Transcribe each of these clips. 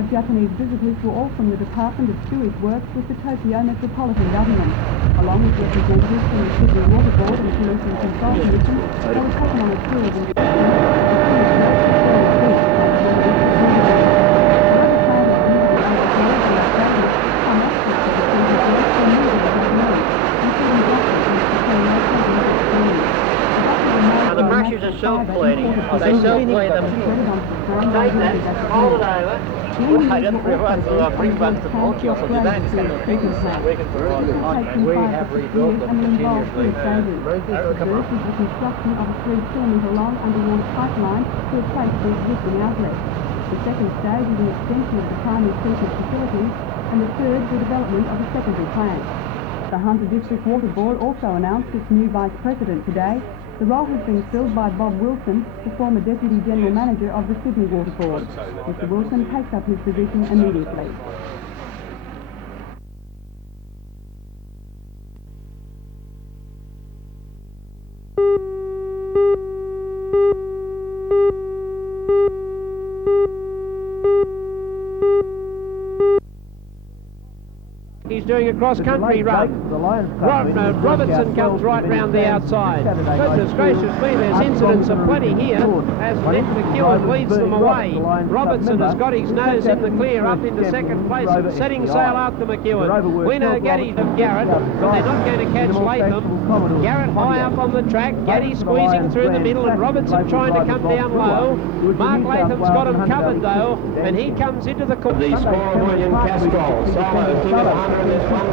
25 Japanese visitors were all from the Department of Sewage Works with the Tokyo Metropolitan Government. Along with representatives from the Sydney Water Board and Pollution Control Commission, they were taken on a tour of the brushes are self-cleaning. They self-clean them. Take that, hold it over. I didn't realise that I bring back the bulky also today and we have rebuilt them continuously. The construction of a 3-kilometre long underwater pipeline to replace the existing outlet. The second stage is an extension of the primary treatment facilities, and the third, the development of a secondary plant. The Hunter District Water Board also announced its new Vice President today. The role has been filled by Bob Wilson, the former Deputy General Manager of the Sydney Water Board. Mr Wilson takes up his position immediately. He's doing a cross-country run. Robertson comes right round the outside. Goodness gracious me, there's incidents aplenty here as Nick McEwen leads them away. Robertson has got his nose in the clear up into second place and setting sail out to McEwen. We know Gaddy's of Garrett, but they're not going to catch Latham. Garrett high up on the track, Gaddy squeezing through the middle and Robertson trying to come down low. Mark Latham's got him covered though, and he comes into the corner. The score, William Castrol, solo, 200 in this one. And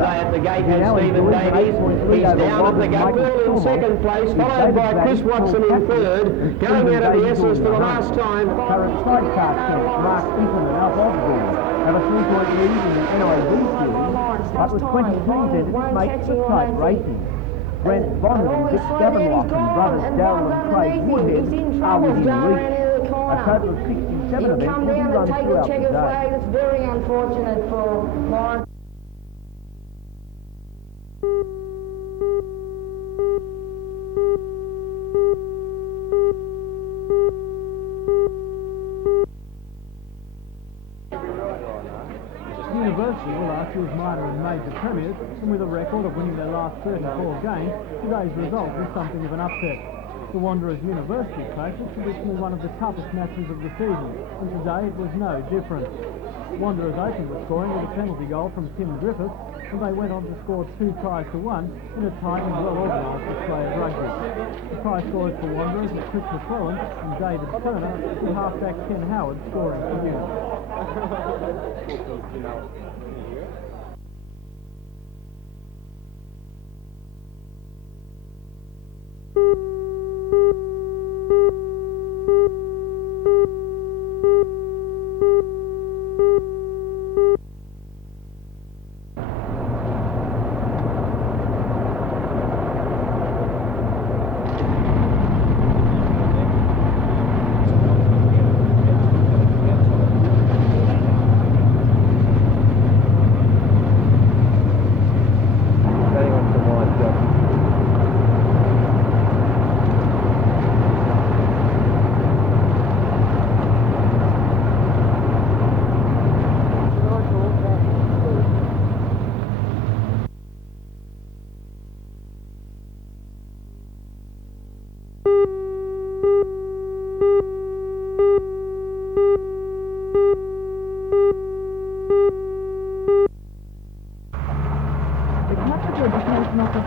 at the gate has Stephen Davies. He's down at the gate, in second place, followed by Chris Watson in third. Going out of the Essence for the last time. Current sidecar champ Mark Eaton and Alf Osborne have a 3-point lead in the NIB series, but with 20 teams in it makes for tight racing. Brent Bonner and Dick Gavenlock and brothers Darryl and Craig Woodhead are within reach. A total of 67 events will be run throughout the day. It's very unfortunate for Lawrence. University were last year's minor and major premiers, and with a record of winning their last 34 games, today's result was something of an upset. The Wanderers University clash is traditionally one of the toughest matches of the season, and today it was no different. Wanderers opened the scoring with a penalty goal from Tim Griffiths, and they went on to score 2 tries to 1 in a tight and well-organised display of rugby. The try scorers for Wanderers were Chris McClellan and David Turner, with halfback Ken Howard scoring for Unit.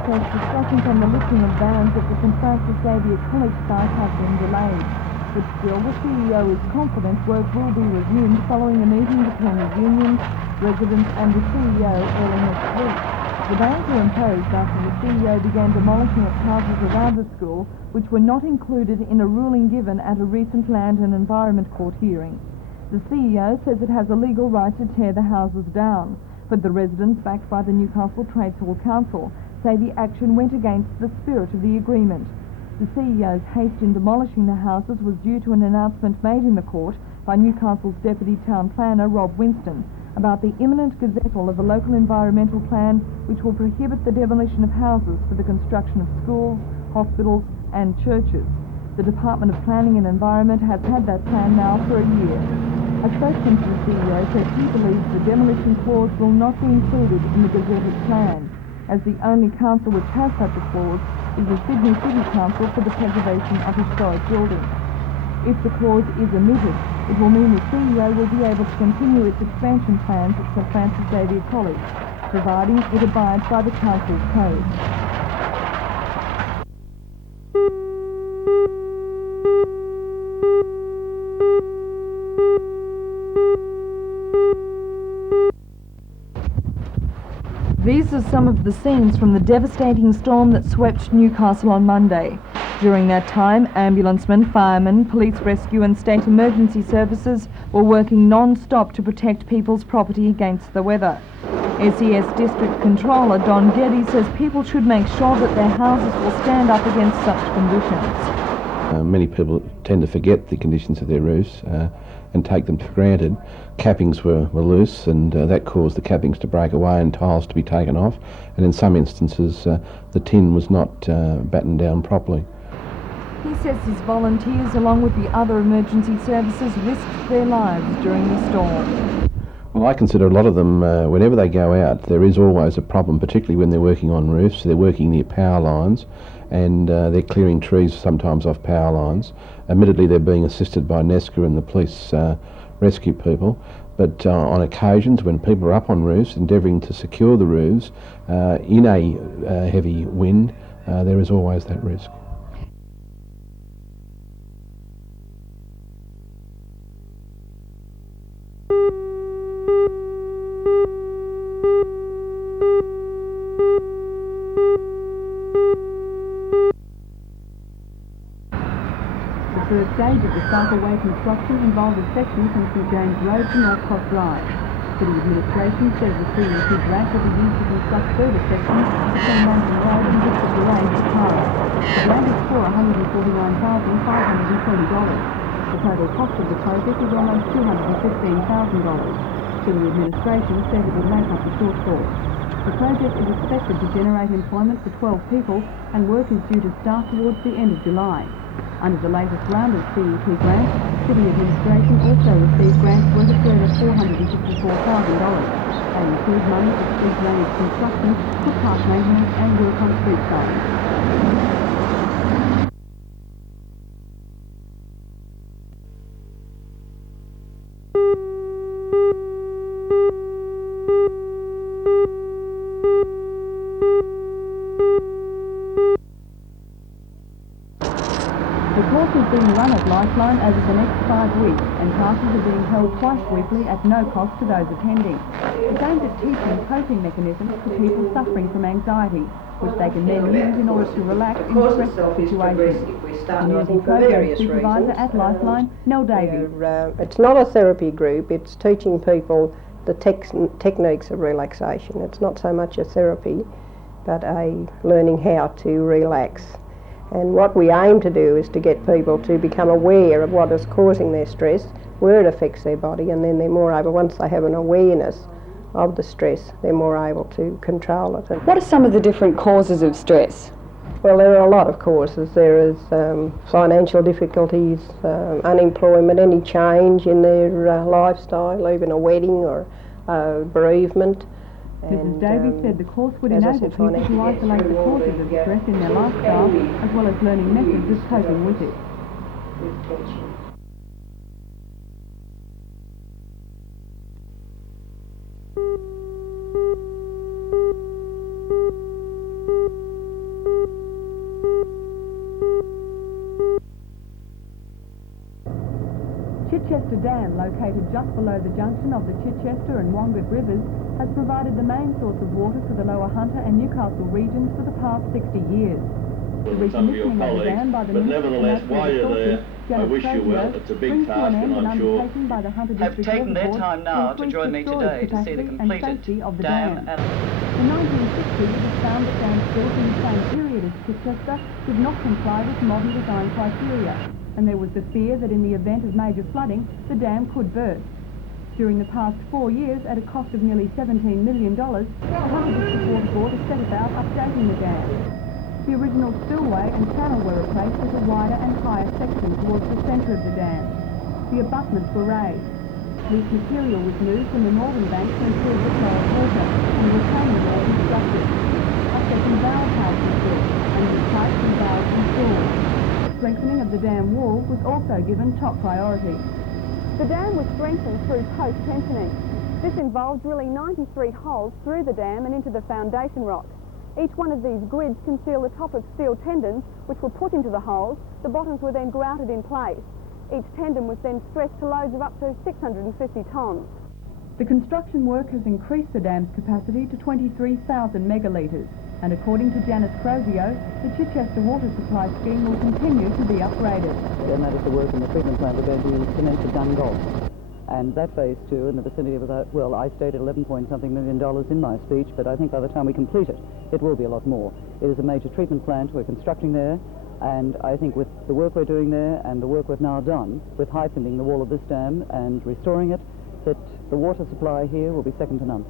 Discussions on the lifting of bans at the St Francis Xavier College site have been delayed. But still, the CEO is confident work will be resumed following a meeting between the unions, residents and the CEO early next week. The bans were imposed after the CEO began demolishing of houses around the school, which were not included in a ruling given at a recent Land and Environment Court hearing. The CEO says it has a legal right to tear the houses down, but the residents, backed by the Newcastle Trades Hall Council, say the action went against the spirit of the agreement. The CEO's haste in demolishing the houses was due to an announcement made in the court by Newcastle's Deputy Town Planner Rob Winston about the imminent gazettal of a local environmental plan which will prohibit the demolition of houses for the construction of schools, hospitals and churches. The Department of Planning and Environment has had that plan now for a year. A spokesman for the CEO said he believes the demolition clause will not be included in the gazetted plan, as the only council which has such a clause is the Sydney City Council for the Preservation of Historic Buildings. If the clause is omitted, it will mean the CEO will be able to continue its expansion plans at St Francis Xavier College, providing it abides by the council's code. These are some of the scenes from the devastating storm that swept Newcastle on Monday. During that time, ambulancemen, firemen, police rescue and state emergency services were working non-stop to protect people's property against the weather. SES District Controller Don Geddy says people should make sure that their houses will stand up against such conditions. Many people tend to forget the conditions of their roofs and take them for granted. Cappings were loose, and that caused the cappings to break away and tiles to be taken off, and in some instances the tin was not battened down properly. He says his volunteers, along with the other emergency services, risked their lives during the storm. Well, I consider a lot of them, whenever they go out, there is always a problem, particularly when they're working on roofs. They're working near power lines, and they're clearing trees sometimes off power lines. Admittedly, they're being assisted by NESCA and the police rescue people, but on occasions when people are up on roofs endeavouring to secure the roofs in a heavy wind, there is always that risk. The first stage of the cycleway construction involved a section from St James Road to North Cross Drive. City administration says the CET grant will be used to construct further sections between Mansion Road and District Parade at Torres. The grant is for $149,520. The total cost of the project is almost $215,000. City administration says it will make up the shortfall. The project is expected to generate employment for 12 people, and work is due to start towards the end of July. Under the latest round of CET grants, City administration also received grants worth a further $464,000. They include money for street drainage construction, footpath maintenance and work on street signs. The course is being run at Lifeline over the next 5 weeks, and classes are being held twice weekly at no cost to those attending. It's aimed at teaching coping mechanisms for people suffering from anxiety, which they can then use in order to relax in stressful situations. Community Program Supervisor at Lifeline, Nell Davies. It's not a therapy group, it's teaching people the techniques of relaxation. It's not so much a therapy, but a learning how to relax. And what we aim to do is to get people to become aware of what is causing their stress, where it affects their body, and then they're more able, once they have an awareness of the stress, they're more able to control it. What are some of the different causes of stress? Well, there are a lot of causes. There is financial difficulties, unemployment, any change in their lifestyle, even a wedding or bereavement. Mrs Davies said the course would enable people to isolate the causes of stress in their lifestyle, as well as learning methods of coping with it. Chichester Dam, located just below the junction of the Chichester and Wongat rivers, has provided the main source of water for the Lower Hunter and Newcastle regions for the past 60 years. The recommissioning of the dam by the Minister for Natural Resources, I wish you well. It's a big task, and I'm sure have taken their time now to join me today to see the completed dam. In 1960, it was found that dams built in the same period as Chichester did not comply with modern design criteria, and there was the fear that in the event of major flooding, the dam could burst. During the past 4 years, at a cost of nearly $17 million, the Hunter District Water Board has set about updating the dam. The original spillway and channel were replaced with a wider and higher section towards the centre of the dam. The abutments were raised. Loose material was moved from the northern bank to improve the flow of water, and retaining wall constructed. A second valve house was built, and new pipes and valves installed. Strengthening of the dam wall was also given top priority. The dam was strengthened through post-tensioning. This involved drilling 93 holes through the dam and into the foundation rock. Each one of these grids concealed the top of steel tendons, which were put into the holes. The bottoms were then grouted in place. Each tendon was then stressed to loads of up to 650 tonnes. The construction work has increased the dam's capacity to 23,000 megalitres, and according to Janice Crozio, the Chichester water supply scheme will continue to be upgraded. And that is the work in the treatment plant we're going to use cement to Dungog. And that phase 2 in the vicinity of about, well, I stated $11-point-something million in my speech, but I think by the time we complete it, it will be a lot more. It is a major treatment plant we're constructing there, and I think with the work we're doing there and the work we've now done with high-thinning the wall of this dam and restoring it, that the water supply here will be second to none.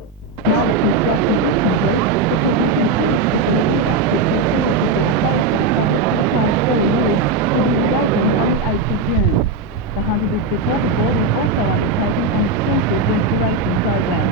The Hunter District Water Board is also undertaking an extensive restoration program.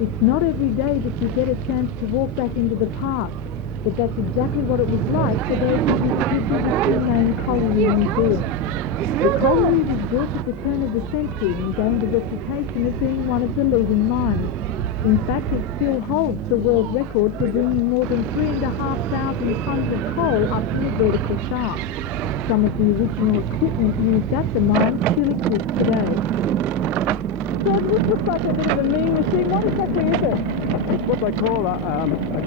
It's not every day that you get a chance to walk back into the park, but that's exactly what it was like for those who visited the main colony in Good. The colony was built at the turn of the century and gained a reputation as being one of the leading mines. In fact, it still holds the world record for bringing more than 3,500 tonnes of coal up in a vertical shaft. Some of the original equipment used at the mine still exists today. George, this looks like a bit of a milling machine. What exactly is it? It's what they call a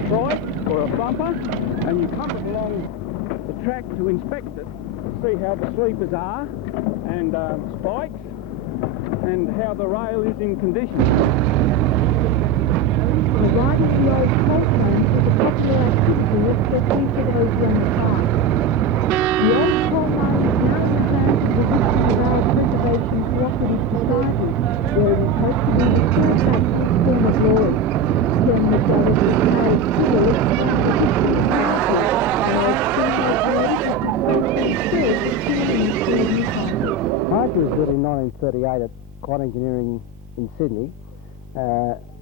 trike or a bumper, and you pump it along the track to inspect it, see how the sleepers are, and spikes, and how the rail is in condition. Riding the old coal trains was a popular activity, especially for those young cars. The old coal mine is now returned to the Rail Preservation Cooperative Society, where it is hoped to be restored back to its former glory. Ken McDonald is married Park was built in 1938 at Quad Engineering in Sydney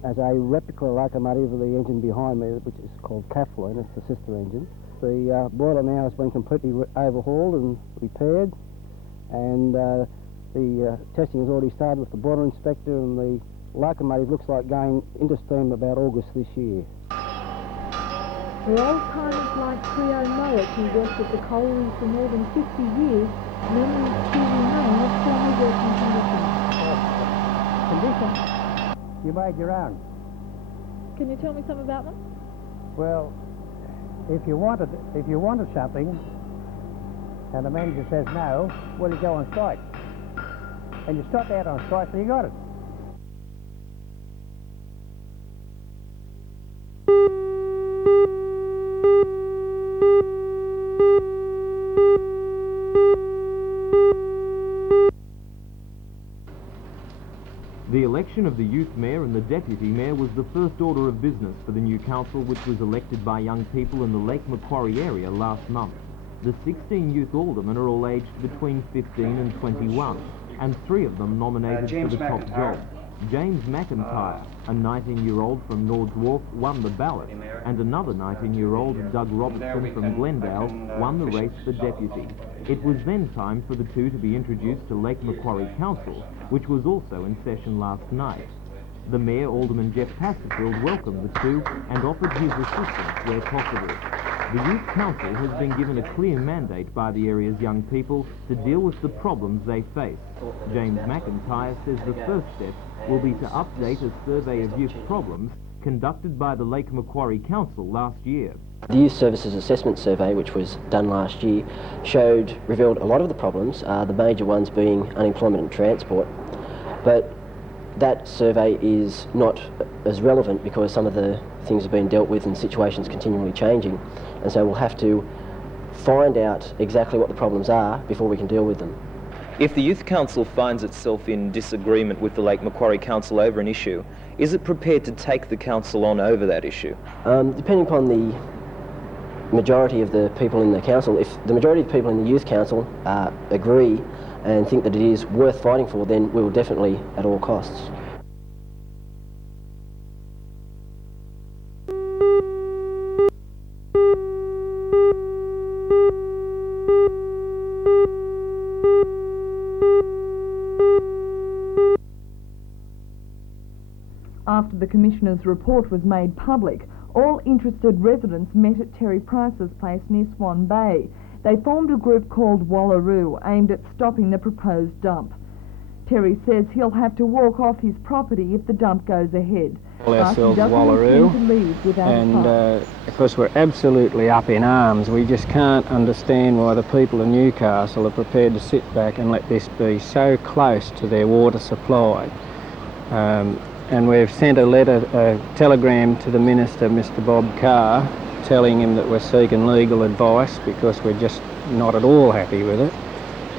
as a replica locomotive of the engine behind me, which is called Kathleen. It's the sister engine. The boiler now has been completely overhauled and repaired, and the testing has already started with the boiler inspector, and the locomotive looks like going into steam about August this year. For old-timers like Cleo Mowat, who worked at the colliery for more than 50 years, memories still remain of former working conditions. Conditions? You made your own. Can you tell me some about them? Well, if you wanted something, and the manager says no, well, you go on strike. And you struck out on strike, so you got it. The election of the youth mayor and the deputy mayor was the first order of business for the new council, which was elected by young people in the Lake Macquarie area last month. The 16 youth aldermen are all aged between 15 and 21, and 3 of them nominated for the top job. James McIntyre, a 19-year-old from Nords Wharf, won the ballot, and another 19-year-old, Doug Robertson from Glendale, won the race for deputy. It was then time for the two to be introduced to Lake Macquarie Council, which was also in session last night. The Mayor, Alderman Jeff Pasterfield, welcomed the two and offered his assistance where possible. The Youth Council has been given a clear mandate by the area's young people to deal with the problems they face. James McIntyre says the first step will be to update a survey of youth problems conducted by the Lake Macquarie Council last year. The Youth Services Assessment Survey, which was done last year, revealed a lot of the problems, the major ones being unemployment and transport. But that survey is not as relevant because some of the things have been dealt with and situations continually changing, and so we'll have to find out exactly what the problems are before we can deal with them. If the Youth Council finds itself in disagreement with the Lake Macquarie Council over an issue, is it prepared to take the council on over that issue? Depending upon the majority of the people in the council, if the majority of the people in the Youth Council agree and think that it is worth fighting for, then we will definitely at all costs. After the Commissioner's report was made public, all interested residents met at Terry Price's place near Swan Bay. They formed a group called Wallaroo, aimed at stopping the proposed dump. Terry says he'll have to walk off his property if the dump goes ahead. Call ourselves Wallaroo, and of course we're absolutely up in arms. We just can't understand why the people of Newcastle are prepared to sit back and let this be so close to their water supply. And we've sent a telegram to the Minister, Mr Bob Carr, telling him that we're seeking legal advice because we're just not at all happy with it.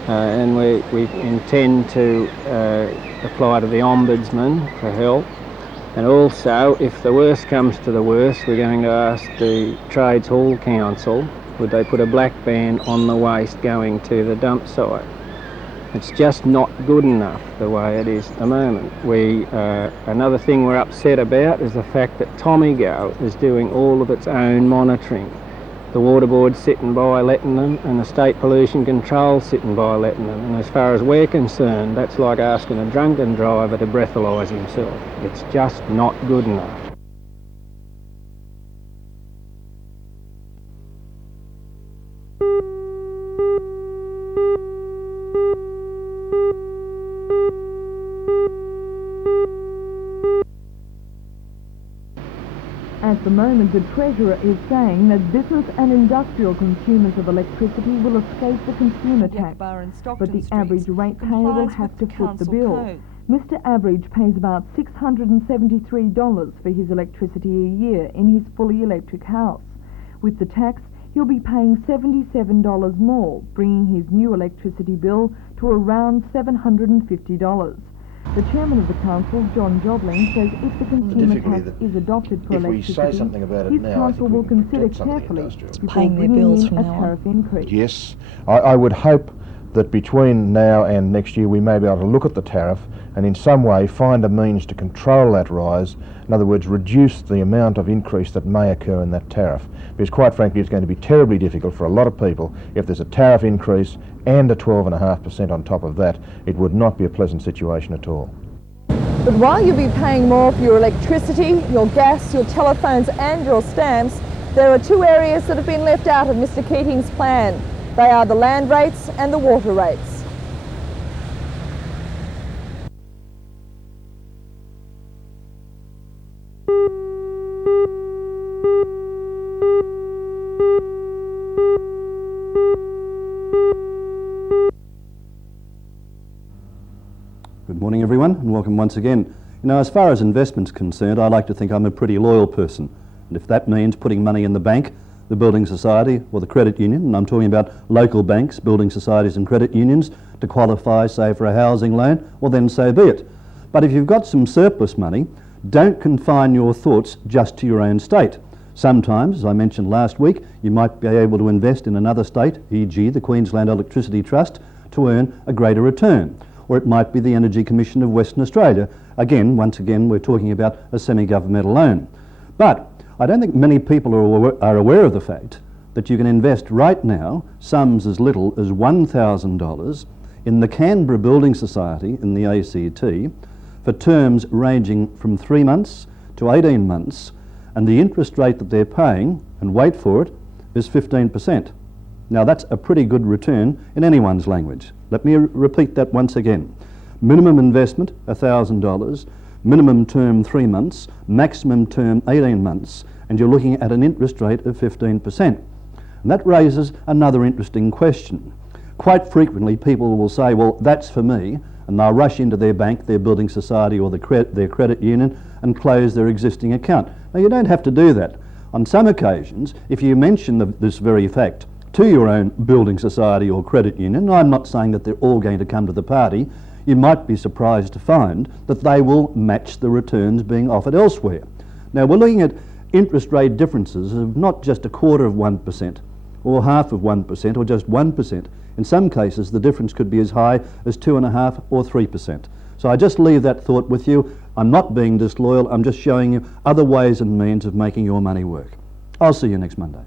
And we intend to apply to the Ombudsman for help. And also, if the worst comes to the worst, we're going to ask the Trades Hall Council, would they put a black ban on the waste going to the dump site? It's just not good enough the way it is at the moment. Another thing we're upset about is the fact that Tommygo is doing all of its own monitoring. The Water Board's sitting by letting them, and the State Pollution Control's sitting by letting them. And as far as we're concerned, that's like asking a drunken driver to breathalyse himself. It's just not good enough. At the moment, the Treasurer is saying that business and industrial consumers of electricity will escape the consumer tax, but the average ratepayer will have to foot the bill. Mr Average pays about $673 for his electricity a year in his fully electric house. With the tax, he'll be paying $77 more, bringing his new electricity bill to around $750. The chairman of the council, John Jobling, says if the consumer tax is adopted for electricity, his council will consider carefully before bringing in a tariff increase. Yes, I would hope that between now and next year we may be able to look at the tariff and in some way find a means to control that rise. In other words, reduce the amount of increase that may occur in that tariff. Because quite frankly, it's going to be terribly difficult for a lot of people if there's a tariff increase and a 12.5% on top of that. It would not be a pleasant situation at all. But while you'll be paying more for your electricity, your gas, your telephones and your stamps, there are two areas that have been left out of Mr Keating's plan. They are the land rates and the water rates. Good morning everyone and welcome once again. You know, as far as investment's concerned, I like to think I'm a pretty loyal person, and if that means putting money in the bank, the building society or the credit union, and I'm talking about local banks, building societies and credit unions to qualify, say, for a housing loan, well then so be it. But if you've got some surplus money, don't confine your thoughts just to your own state. Sometimes, as I mentioned last week, you might be able to invest in another state, e.g. the Queensland Electricity Trust, to earn a greater return. Or it might be the Energy Commission of Western Australia. Again, once again, we're talking about a semi-governmental loan. But I don't think many people are aware of the fact that you can invest right now sums as little as $1,000 in the Canberra Building Society in the ACT for terms ranging from 3 months to 18 months, and the interest rate that they're paying, and wait for it, is 15%. Now that's a pretty good return in anyone's language. Let me repeat that once again. Minimum investment, $1,000, minimum term 3 months, maximum term 18 months, and you're looking at an interest rate of 15%. And that raises another interesting question. Quite frequently people will say, well, that's for me, and they'll rush into their bank, their building society or their credit union and close their existing account. Now, you don't have to do that. On some occasions, if you mention this very fact to your own building society or credit union, I'm not saying that they're all going to come to the party, you might be surprised to find that they will match the returns being offered elsewhere. Now, we're looking at interest rate differences of not just 1/4% or 1/2% or just 1%. In some cases, the difference could be as high as 2.5% or 3%. So I just leave that thought with you. I'm not being disloyal, I'm just showing you other ways and means of making your money work. I'll see you next Monday.